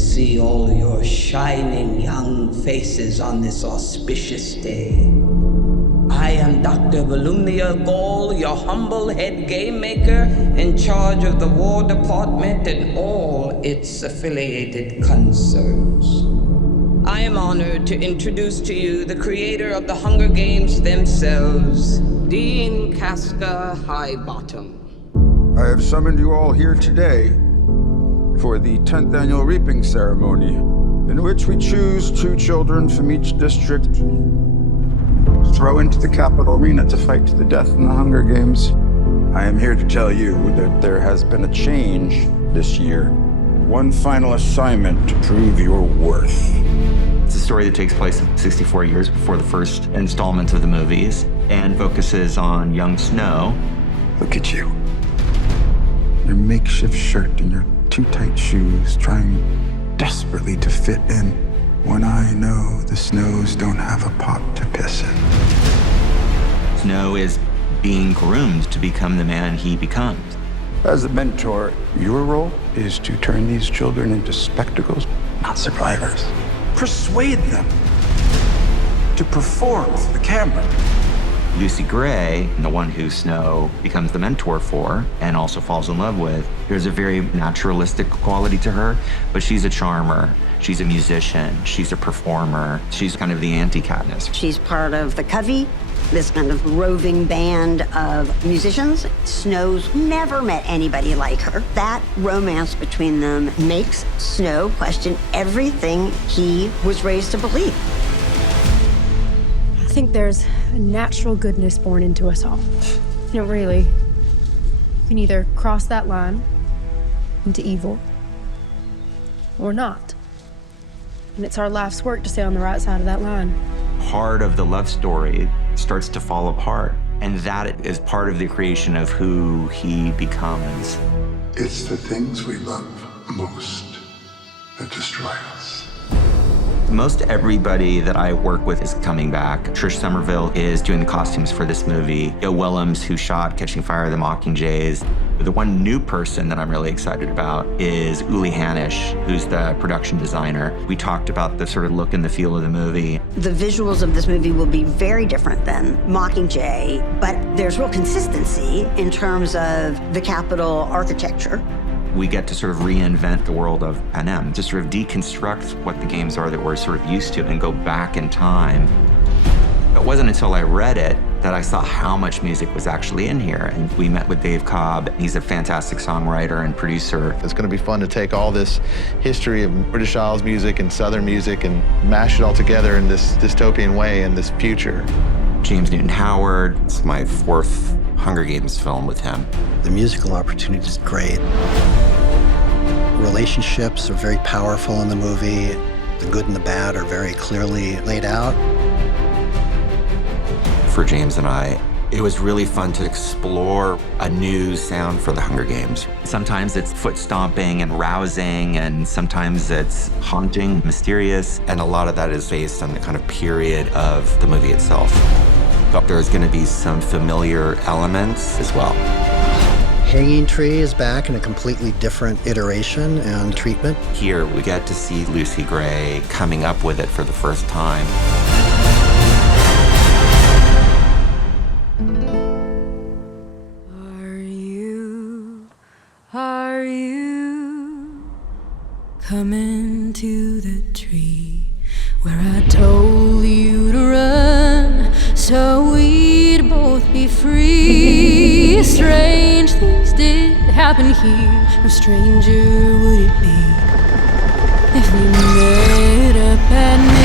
see all your shining young faces on this auspicious day. I am Dr. Volumnia Gall, your humble head game maker in charge of the War Department and all its affiliated concerns. I am honored to introduce to you the creator of the Hunger Games themselves, Dean Casca Highbottom. I have summoned you all here today for the 10th annual reaping ceremony, in which we choose 2 children from each district, throw into the capital arena to fight to the death in the Hunger Games. I am here to tell you that there has been a change this year. One final assignment to prove your worth. It's a story that takes place 64 years before the first installment of the movies and focuses on young Snow. Look at you. Your makeshift shirt and your too tight shoes, trying desperately to fit in when I know the Snows don't have a pot to piss in. Snow is being groomed to become the man he becomes. As a mentor, your role is to turn these children into spectacles, not survivors. Persuade them to perform for the camera. Lucy Gray, the one who Snow becomes the mentor for and also falls in love with, there's a very naturalistic quality to her, but she's a charmer, she's a musician, she's a performer, she's kind of the anti-Katniss. She's part of the Covey, this kind of roving band of musicians. Snow's never met anybody like her. That romance between them makes Snow question everything he was raised to believe. I think there's a natural goodness born into us all. You know, really, you can either cross that line into evil or not. And it's our life's work to stay on the right side of that line. Part of the love story starts to fall apart, and that is part of the creation of who he becomes. It's the things we love most that destroy us. Most everybody that I work with is coming back. Trish Somerville is doing the costumes for this movie. Joe Willems, who shot Catching Fire, the Mockingjays. The one new person that I'm really excited about is Uli Hanisch, who's the production designer. We talked about the sort of look and the feel of the movie. The visuals of this movie will be very different than Mockingjay, but there's real consistency in terms of the Capitol architecture. We get to sort of reinvent the world of Panem, to sort of deconstruct what the games are that we're sort of used to and go back in time. It wasn't until I read it that I saw how much music was actually in here. And we met with Dave Cobb. He's a fantastic songwriter and producer. It's going to be fun to take all this history of British Isles music and Southern music and mash it all together in this dystopian way in this future. James Newton Howard. It's my 4th Hunger Games film with him. The musical opportunity is great. Relationships are very powerful in the movie. The good and the bad are very clearly laid out. For James and I, it was really fun to explore a new sound for the Hunger Games. Sometimes it's foot stomping and rousing, and sometimes it's haunting, mysterious, and a lot of that is based on the kind of period of the movie itself. But there's going to be some familiar elements as well. Hanging Tree is back in a completely different iteration and treatment. Here, we get to see Lucy Gray coming up with it for the first time. Are you coming to the tree where I told you to run so we'd both be free? Strange things did happen here, no stranger would it be if we met up at night.